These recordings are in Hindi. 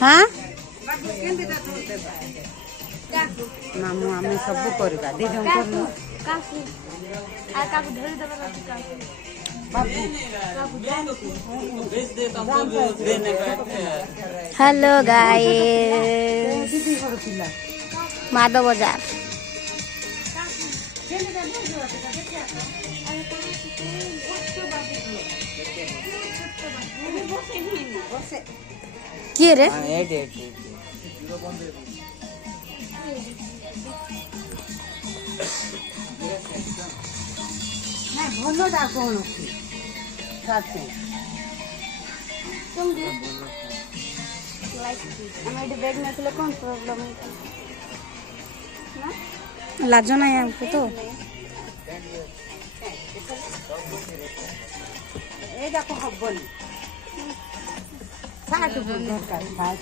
हाँ मामू आम सब करवा दी जन हेलो गाइस माधव बाजार किए रे भलटा कौन बैग नथिले कौन प्रॉब्लम लाज ना हमको तो एटा को हबनी साठ दरकार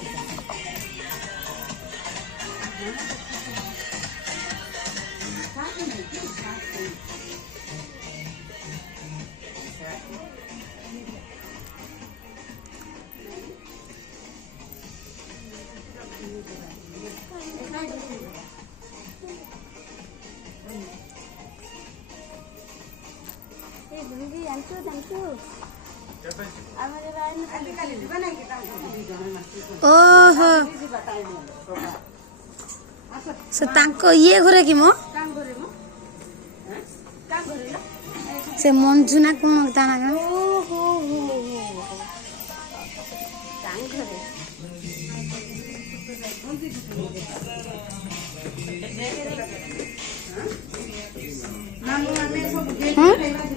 ओहो से तांको ये घरे कि मो से मंजू ना कौन ताना का मामू माने सब